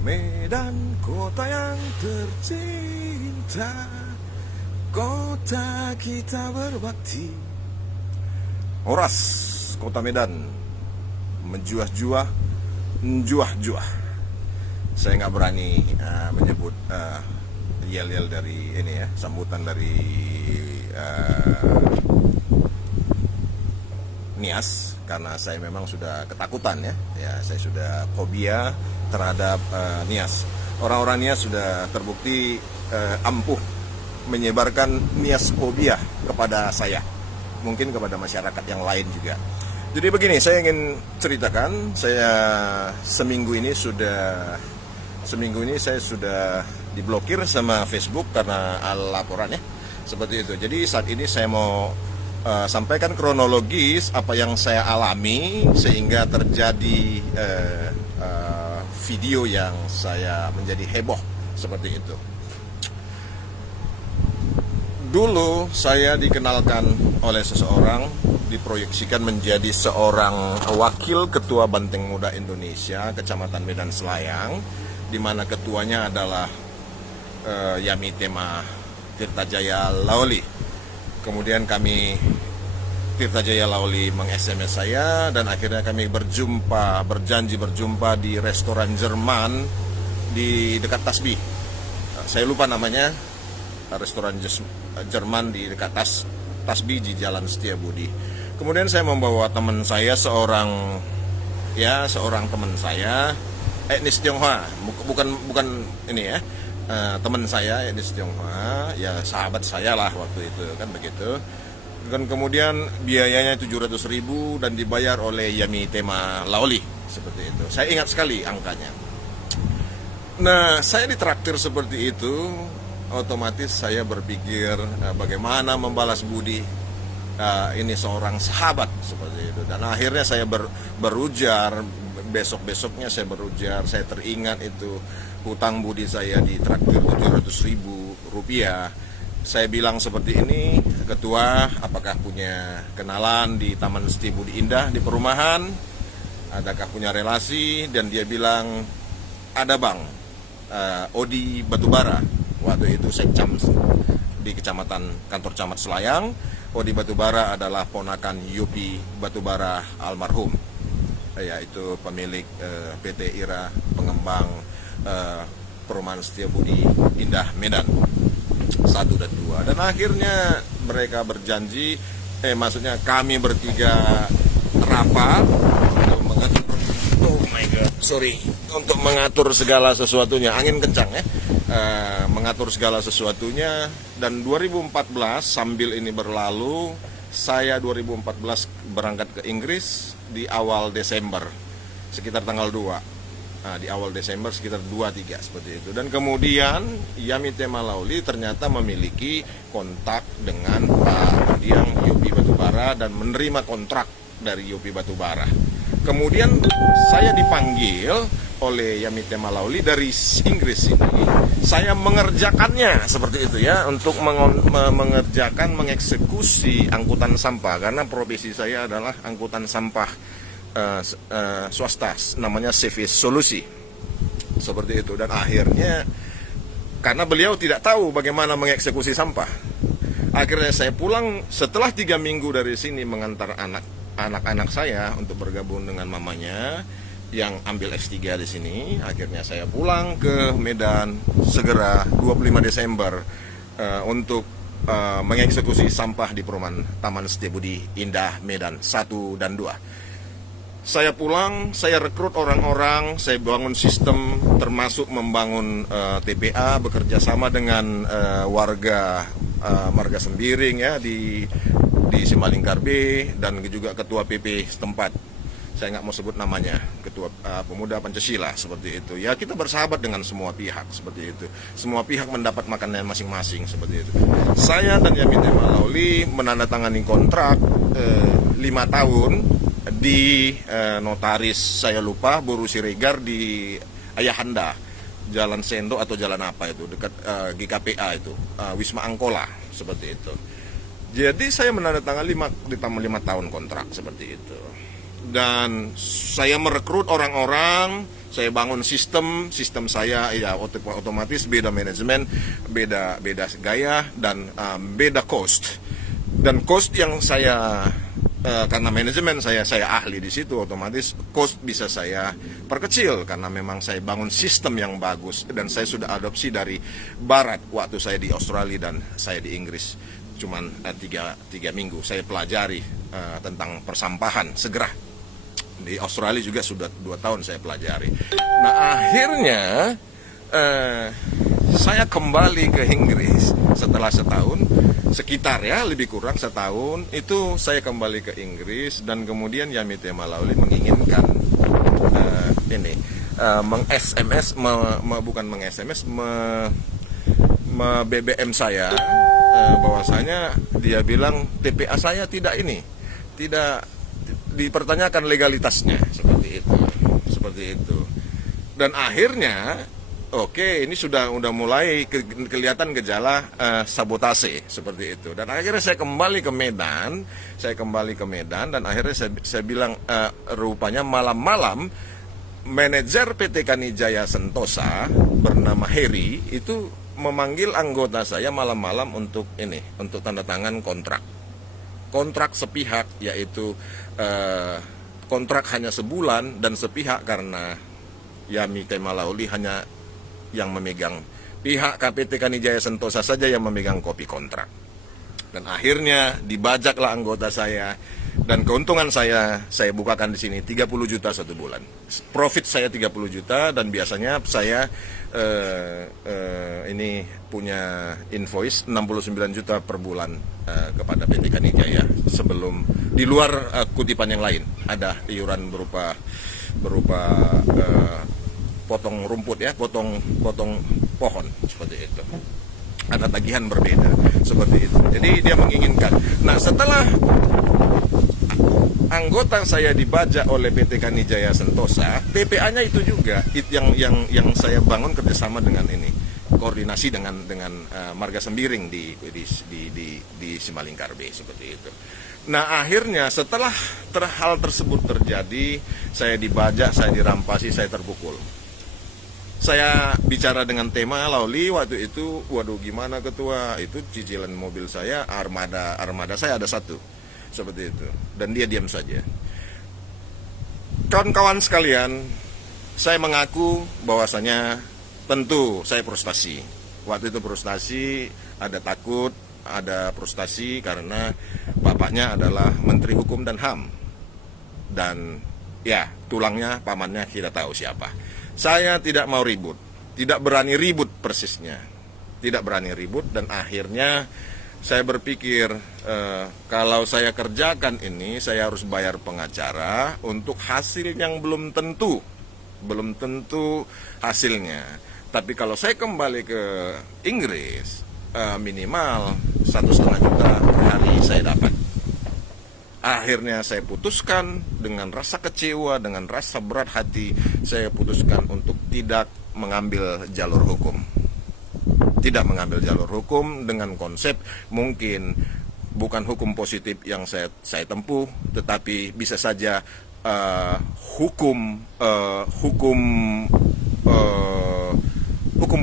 Medan, kota yang tercinta, kota kita berbakti. Horas, kota Medan, menjuah-juah, menjuah-juah. Saya nggak berani menyebut yel-yel dari ini ya, sambutan dari Nias, karena saya memang sudah ketakutan ya saya sudah fobia terhadap Nias. Orang-orang Nias sudah terbukti ampuh menyebarkan Nias fobia kepada saya, mungkin kepada masyarakat yang lain juga. Jadi begini, saya ingin ceritakan, saya seminggu ini saya sudah diblokir sama Facebook karena laporannya seperti itu. Jadi saat ini saya mau sampaikan kronologis apa yang saya alami sehingga terjadi video yang saya menjadi heboh seperti itu. Dulu saya dikenalkan oleh seseorang, diproyeksikan menjadi seorang wakil ketua Banteng Muda Indonesia Kecamatan Medan Selayang, di mana ketuanya adalah Yamitema Tirtajaya Laoli. Kemudian Tirta Jaya Laoli meng-SMS saya dan akhirnya kami berjanji berjumpa di restoran Jerman di dekat Tasbih. Saya lupa namanya, restoran Jerman di dekat Tasbih di Jalan Setiabudi. Kemudian saya membawa teman saya, seorang teman saya, etnis Tionghoa, bukan ini ya. Teman saya etnis Tionghoa, ya sahabat saya lah waktu itu kan begitu. Dan kemudian biayanya 700.000 dan dibayar oleh Yamitema Laoli seperti itu. Saya ingat sekali angkanya. Nah, saya ditraktir seperti itu, otomatis saya berpikir bagaimana membalas budi ini seorang sahabat seperti itu. Dan akhirnya saya berujar, besok-besoknya saya berujar, saya teringat itu hutang budi saya ditraktir 700.000 rupiah. Saya bilang seperti ini, ketua, apakah punya kenalan di Taman Setiabudi Indah di perumahan? Adakah punya relasi? Dan dia bilang, ada bang, Odi Batubara. Waktu itu Sekcam di kantor camat Selayang. Odi Batubara adalah ponakan Yopi Batubara almarhum, yaitu pemilik PT IRA pengembang perumahan Setiabudi Indah Medan 1 dan 2. Dan akhirnya mereka berjanji, kami bertiga rapat untuk mengatur segala sesuatunya. Angin kencang ya, mengatur segala sesuatunya. Dan 2014 sambil ini berlalu, saya 2014 berangkat ke Inggris di awal Desember, sekitar tanggal 2. Nah, di awal Desember sekitar 2-3 seperti itu. Dan kemudian Yamitema Laoli ternyata memiliki kontak dengan Pak Diang Yopi Batubara dan menerima kontrak dari Yopi Batubara. Kemudian saya dipanggil oleh Yamitema Laoli dari Inggris ini. Saya mengerjakannya seperti itu ya, untuk mengeksekusi angkutan sampah, karena profesi saya adalah angkutan sampah swasta, namanya Service Solusi seperti itu. Dan akhirnya karena beliau tidak tahu bagaimana mengeksekusi sampah, akhirnya saya pulang setelah 3 minggu dari sini mengantar anak-anak saya untuk bergabung dengan mamanya yang ambil S3 di sini. Akhirnya saya pulang ke Medan segera 25 Desember untuk mengeksekusi sampah di perumahan Taman Setiabudi Indah Medan 1 dan 2. Saya pulang, saya rekrut orang-orang, saya bangun sistem, termasuk membangun TPA, bekerja sama dengan warga Marga Sembiring ya di Simalingkar B, dan juga ketua PP setempat. Saya nggak mau sebut namanya, ketua pemuda Pancasila seperti itu. Ya, kita bersahabat dengan semua pihak seperti itu. Semua pihak mendapat makanan masing-masing seperti itu. Saya dan Yamitema Laoli menandatangani kontrak 5 tahun di notaris, saya lupa, Boru Siregar di Ayahanda, Jalan Sendo atau jalan apa itu, dekat GKPA itu, Wisma Angkola seperti itu. Jadi saya menandatangani 5 tahun kontrak seperti itu. Dan saya merekrut orang-orang, Saya bangun sistem saya ya otomatis beda manajemen, beda gaya, dan beda cost. Dan cost yang saya karena manajemen saya ahli di situ, otomatis cost bisa saya perkecil karena memang saya bangun sistem yang bagus dan saya sudah adopsi dari barat waktu saya di Australia dan saya di Inggris. Cuman 3 minggu saya pelajari tentang persampahan segera. Di Australia juga sudah 2 tahun saya pelajari. Nah akhirnya saya kembali ke Inggris setelah setahun, sekitar ya lebih kurang setahun itu saya kembali ke Inggris, dan kemudian Yamite Malauli menginginkan BBM saya, bahwasanya dia bilang TPA saya tidak dipertanyakan legalitasnya, seperti itu. Dan akhirnya oke, ini sudah mulai kelihatan gejala sabotase seperti itu. Dan akhirnya saya kembali ke Medan, dan akhirnya saya bilang rupanya malam-malam manajer PT Kanijaya Sentosa bernama Heri itu memanggil anggota saya malam-malam untuk tanda tangan kontrak sepihak, yaitu kontrak hanya sebulan dan sepihak karena Yamite Malauli hanya yang memegang, pihak KPT Kanijaya Sentosa saja yang memegang kopi kontrak. Dan akhirnya dibajaklah anggota saya, dan keuntungan saya bukakan di sini 30 juta satu bulan. Profit saya 30 juta, dan biasanya saya ini punya invoice 69 juta per bulan kepada PT Kanijaya sebelum, di luar kutipan yang lain ada iuran berupa potong rumput ya, potong pohon seperti itu. Ada tagihan berbeda seperti itu. Jadi dia menginginkan. Nah, setelah anggota saya dibajak oleh PT Kanijaya Sentosa, TPA-nya itu juga yang saya bangun kerjasama dengan koordinasi dengan Marga Sembiring di Simalingkar B seperti itu. Nah, akhirnya setelah hal tersebut terjadi, saya dibajak, saya dirampasi, saya terpukul. Saya bicara dengan tema Lauli waktu itu, waduh gimana ketua, itu cicilan mobil saya, armada saya ada 1, seperti itu, dan dia diam saja. Kawan-kawan sekalian, saya mengaku bahwasanya tentu saya frustasi. Waktu itu frustasi, ada takut, ada frustasi karena bapaknya adalah Menteri Hukum dan HAM, dan ya tulangnya pamannya kita tahu siapa. Saya tidak mau ribut, tidak berani ribut persisnya, tidak berani ribut, dan akhirnya saya berpikir kalau saya kerjakan ini, saya harus bayar pengacara untuk hasil yang belum tentu hasilnya. Tapi kalau saya kembali ke Inggris, minimal 1,5 juta per hari saya dapat. Akhirnya saya putuskan dengan rasa kecewa, dengan rasa berat hati, saya putuskan untuk tidak mengambil jalur hukum. Tidak mengambil jalur hukum dengan konsep mungkin bukan hukum positif yang saya tempuh, tetapi bisa saja hukum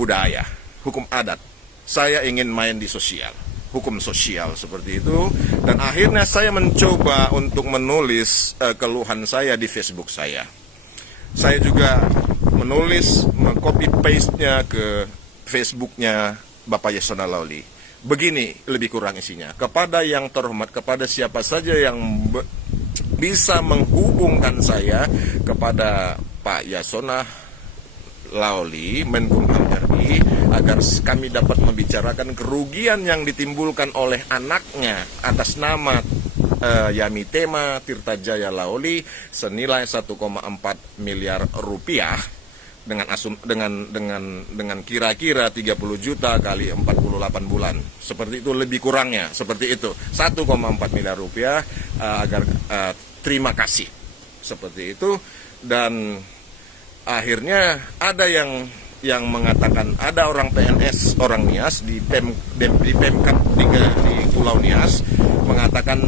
budaya, hukum adat. Saya ingin main di sosial, hukum sosial seperti itu. Dan akhirnya saya mencoba untuk menulis keluhan saya di Facebook saya. Saya juga menulis, copy paste-nya ke Facebooknya Bapak Yasona Lauli. Begini lebih kurang isinya. Kepada yang terhormat, kepada siapa saja yang bisa menghubungkan saya kepada Pak Yasona Lauli, Menkumham RI, agar kami dapat membicarakan kerugian yang ditimbulkan oleh anaknya atas nama Yamitema Tirtajaya Lauli senilai 1,4 miliar rupiah dengan kira-kira 30 juta kali 48 bulan. Seperti itu lebih kurangnya, seperti itu. 1,4 miliar rupiah agar terima kasih. Seperti itu. Dan akhirnya ada yang mengatakan, ada orang PNS, orang Nias di Pemkab di Pulau Nias mengatakan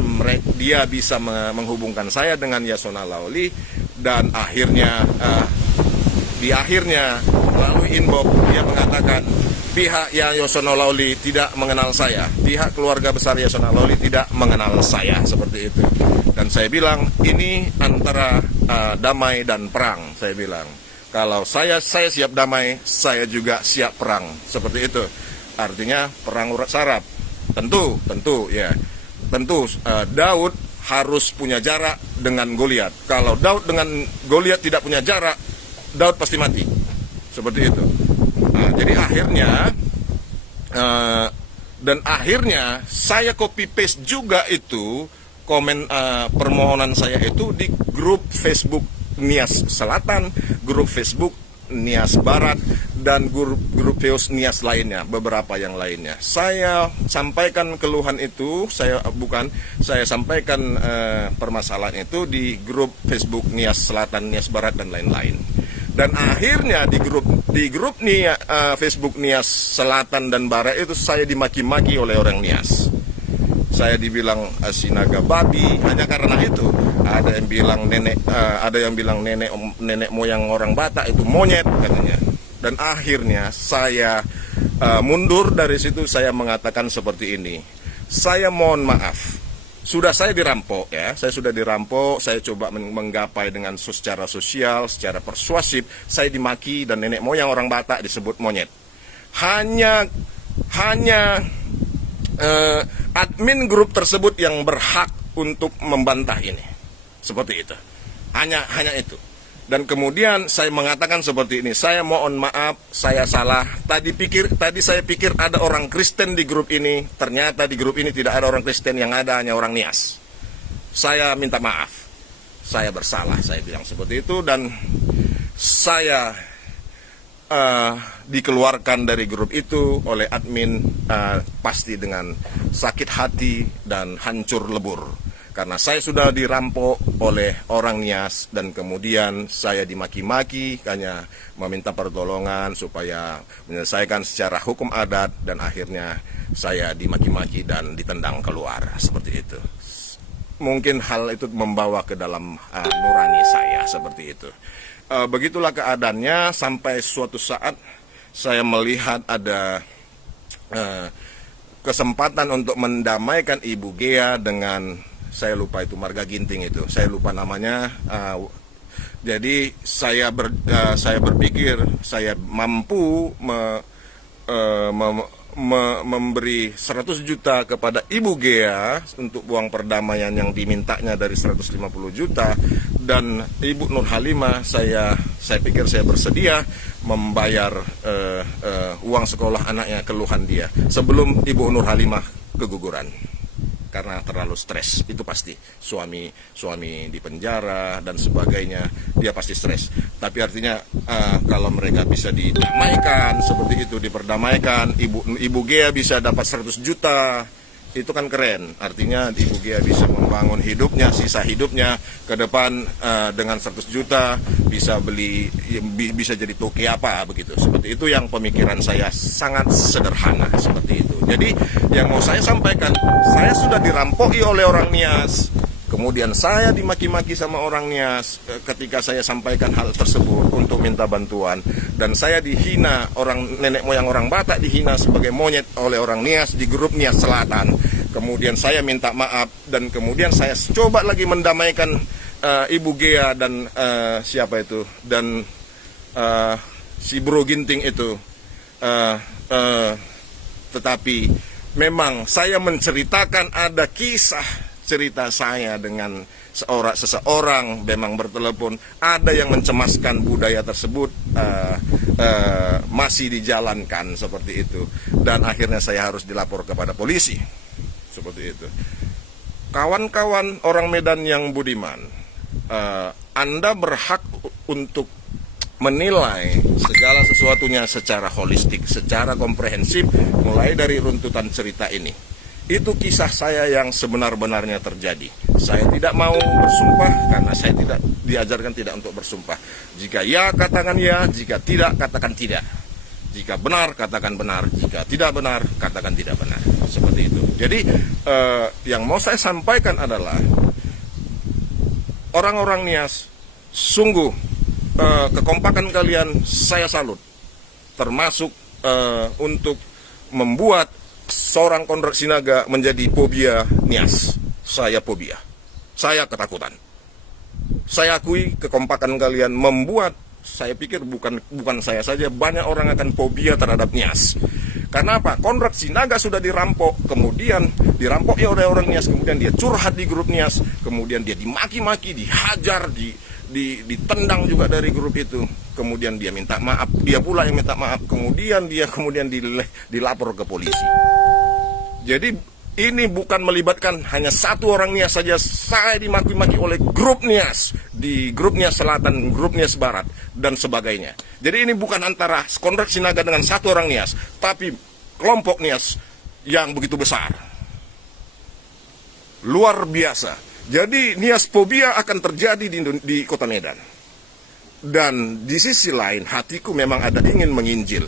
dia bisa menghubungkan saya dengan Yasona Lauli, dan akhirnya Di akhirnya melalui inbox dia mengatakan pihak Yasona Lawli tidak mengenal saya, pihak keluarga besar Yasona Lawli tidak mengenal saya, seperti itu. Dan saya bilang ini antara damai dan perang. Saya bilang kalau saya siap damai, saya juga siap perang, seperti itu. Artinya perang urat saraf. Tentu ya. Tentu Daud harus punya jarak dengan Goliat. Kalau Daud dengan Goliat tidak punya jarak, Daud pasti mati. Seperti itu. Nah, jadi akhirnya saya copy paste juga itu komen permohonan saya itu di grup Facebook Nias Selatan, grup Facebook Nias Barat, dan grup Nias lainnya, beberapa yang lainnya. Saya sampaikan keluhan itu, saya sampaikan permasalahan itu di grup Facebook Nias Selatan, Nias Barat, dan lain-lain. Dan akhirnya di grup Facebook Nias Selatan dan Barat itu saya dimaki-maki oleh orang Nias. Saya dibilang sinaga babi hanya karena itu. Ada yang bilang nenek moyang orang Batak itu monyet katanya. Dan akhirnya saya mundur dari situ. Saya mengatakan seperti ini. Saya mohon maaf. Saya dirampok ya. Saya sudah dirampok. Saya coba menggapai dengan secara sosial, secara persuasif. Saya dimaki dan nenek moyang orang Batak disebut monyet. Hanya admin grup tersebut yang berhak untuk membantah ini. Seperti itu. Hanya itu. Dan kemudian saya mengatakan seperti ini, saya mohon maaf, saya salah. Tadi saya pikir ada orang Kristen di grup ini, ternyata di grup ini tidak ada orang Kristen, yang ada hanya orang Nias. Saya minta maaf. Saya bersalah, saya bilang seperti itu, dan saya dikeluarkan dari grup itu oleh admin pasti dengan sakit hati dan hancur lebur. Karena saya sudah dirampok oleh orang Nias dan kemudian saya dimaki-maki, hanya meminta pertolongan supaya menyelesaikan secara hukum adat, dan akhirnya saya dimaki-maki dan ditendang keluar, seperti itu. Mungkin hal itu membawa ke dalam nurani saya, seperti itu. Begitulah keadaannya sampai suatu saat saya melihat ada kesempatan untuk mendamaikan Ibu Gea dengan, saya lupa itu marga ginting itu, saya lupa namanya. Jadi saya berpikir saya mampu memberi 100 juta kepada Ibu Gea untuk uang perdamaian yang dimintanya dari 150 juta, dan Ibu Nur Halimah saya pikir saya bersedia membayar uang sekolah anaknya, keluhan dia, sebelum Ibu Nur Halimah keguguran karena terlalu stres. Itu pasti suami di penjara dan sebagainya, dia pasti stres. Tapi artinya kalau mereka bisa didamaikan seperti itu, diperdamaikan, Ibu Gea bisa dapat 100 juta, itu kan keren. Artinya Ibu Gea bisa membangun hidupnya, sisa hidupnya ke depan dengan 100 juta bisa bisa jadi toke apa begitu. Seperti itu yang pemikiran saya, sangat sederhana seperti itu. Jadi yang mau saya sampaikan, saya sudah dirampoki oleh orang Nias. Kemudian saya dimaki-maki sama orang Nias ketika saya sampaikan hal tersebut untuk minta bantuan. Dan saya dihina, nenek moyang orang Batak dihina sebagai monyet oleh orang Nias di grup Nias Selatan. Kemudian saya minta maaf, dan kemudian saya coba lagi mendamaikan Ibu Gea dan siapa itu, dan si Bro Ginting itu. Tetapi memang saya menceritakan ada kisah cerita saya dengan seseorang memang bertelepon, ada yang mencemaskan budaya tersebut masih dijalankan seperti itu, dan akhirnya saya harus dilapor kepada polisi seperti itu. Kawan-kawan orang Medan yang budiman, Anda berhak untuk menilai segala sesuatunya secara holistik, secara komprehensif, mulai dari runtutan cerita ini. Itu kisah saya yang sebenar-benarnya terjadi. Saya tidak mau bersumpah karena saya tidak diajarkan tidak untuk bersumpah. Jika ya, katakan ya. Jika tidak, katakan tidak. Jika benar, katakan benar. Jika tidak benar, katakan tidak benar. Seperti itu. Jadi yang mau saya sampaikan adalah orang-orang Nias sungguh kekompakan kalian saya salut, termasuk untuk membuat seorang Konrad Sinaga menjadi fobia Nias. Saya fobia, saya ketakutan. Saya akui kekompakan kalian membuat, saya pikir bukan saya saja, banyak orang akan fobia terhadap Nias. Karena apa? Konrad Sinaga sudah dirampok, kemudian dirampok ya oleh orang Nias, kemudian dia curhat di grup Nias, kemudian dia dimaki-maki, dihajar, ditendang juga dari grup itu, kemudian dia minta maaf, dia pula yang minta maaf, kemudian dilapor ke polisi. Jadi ini bukan melibatkan hanya satu orang Nias saja, saya dimaki-maki oleh grup Nias, di grup Nias Selatan, grup Nias Barat, dan sebagainya. Jadi ini bukan antara Konrad Sinaga dengan satu orang Nias, tapi kelompok Nias yang begitu besar. Luar biasa. Jadi Nias fobia akan terjadi di Kota Medan. Dan di sisi lain, hatiku memang ada ingin menginjil,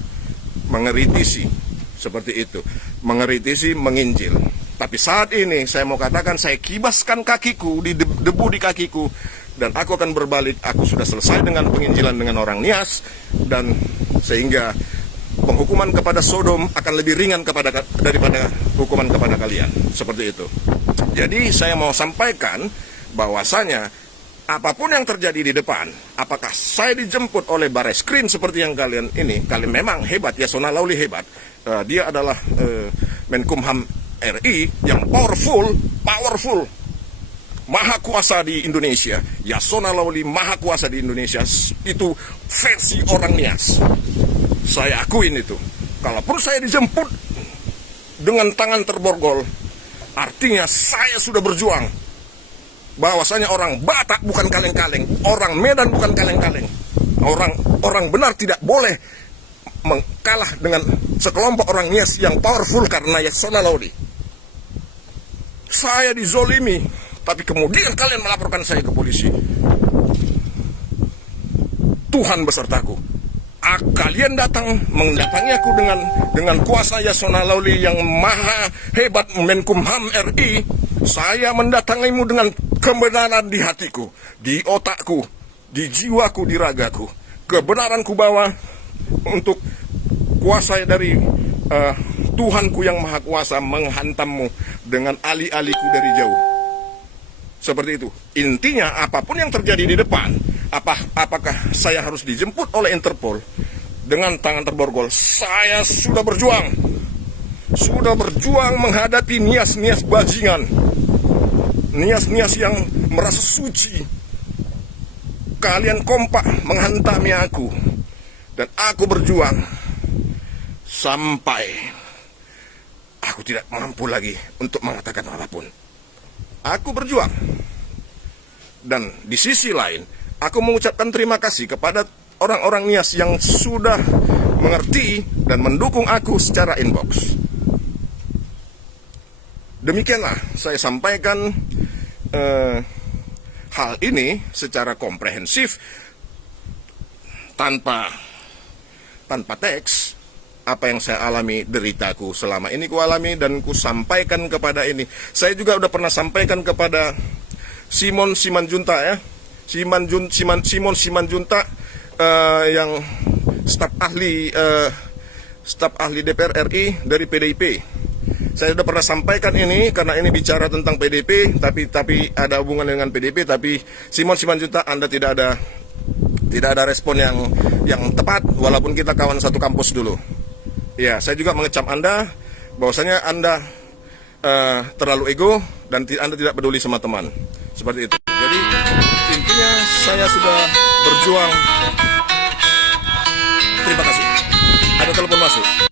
mengeritisi, seperti itu, mengeritisi, menginjil. Tapi saat ini saya mau katakan, saya kibaskan kakiku, di debu di kakiku, dan aku akan berbalik. Aku sudah selesai dengan penginjilan dengan orang Nias, dan sehingga penghukuman kepada Sodom akan lebih ringan daripada hukuman kepada kalian. Seperti itu. Jadi saya mau sampaikan bahwasanya apapun yang terjadi di depan, apakah saya dijemput oleh Bareskrim seperti yang kalian memang hebat, Yasona Lawli hebat. Dia adalah Menkumham RI yang powerful, maha kuasa di Indonesia. Yasona Lawli maha kuasa di Indonesia. Itu versi orang Nias. Saya akuin itu. Kalaupun saya dijemput dengan tangan terborgol, artinya saya sudah berjuang. Bahwasanya orang Batak bukan kaleng-kaleng, orang Medan bukan kaleng-kaleng. Orang benar tidak boleh kalah dengan sekelompok orang Nias yang powerful karena Yasona Lawli. Saya dizolimi, tapi kemudian kalian melaporkan saya ke polisi. Tuhan besertaku. Kalian mendatangi aku dengan kuasa Yasona Lawli yang maha hebat, Menkumham RI. Saya mendatangimu dengan kebenaran di hatiku, di otakku, di jiwaku, di ragaku. Kebenaran ku bawa untuk kuasa dari Tuhanku yang maha kuasa menghantammu dengan ali-aliku dari jauh. Seperti itu. Intinya apapun yang terjadi di depan, apakah saya harus dijemput oleh Interpol dengan tangan terborgol, saya sudah berjuang. Sudah berjuang menghadapi Nias-Nias bajingan. Nias-Nias yang merasa suci. Kalian kompak menghantami aku. Dan aku berjuang sampai aku tidak mampu lagi untuk mengatakan apapun. Aku berjuang. Dan di sisi lain, aku mengucapkan terima kasih kepada orang-orang Nias yang sudah mengerti dan mendukung aku secara inbox. Demikianlah saya sampaikan hal ini secara komprehensif, tanpa teks, apa yang saya alami, deritaku selama ini ku alami dan ku sampaikan kepada ini. Saya juga udah pernah sampaikan kepada Simon Simanjuntak ya. Simon Simanjuntak yang staf ahli DPR RI dari PDIP. Saya sudah pernah sampaikan ini karena ini bicara tentang PDIP, tapi ada hubungan dengan PDIP. Tapi Simon Simanjuntak, Anda tidak ada respon yang tepat, walaupun kita kawan satu kampus dulu. Ya, saya juga mengecam Anda bahwasanya Anda terlalu ego dan Anda tidak peduli sama teman. Seperti itu. Jadi intinya saya sudah berjuang. Terima kasih. Ada telepon masuk.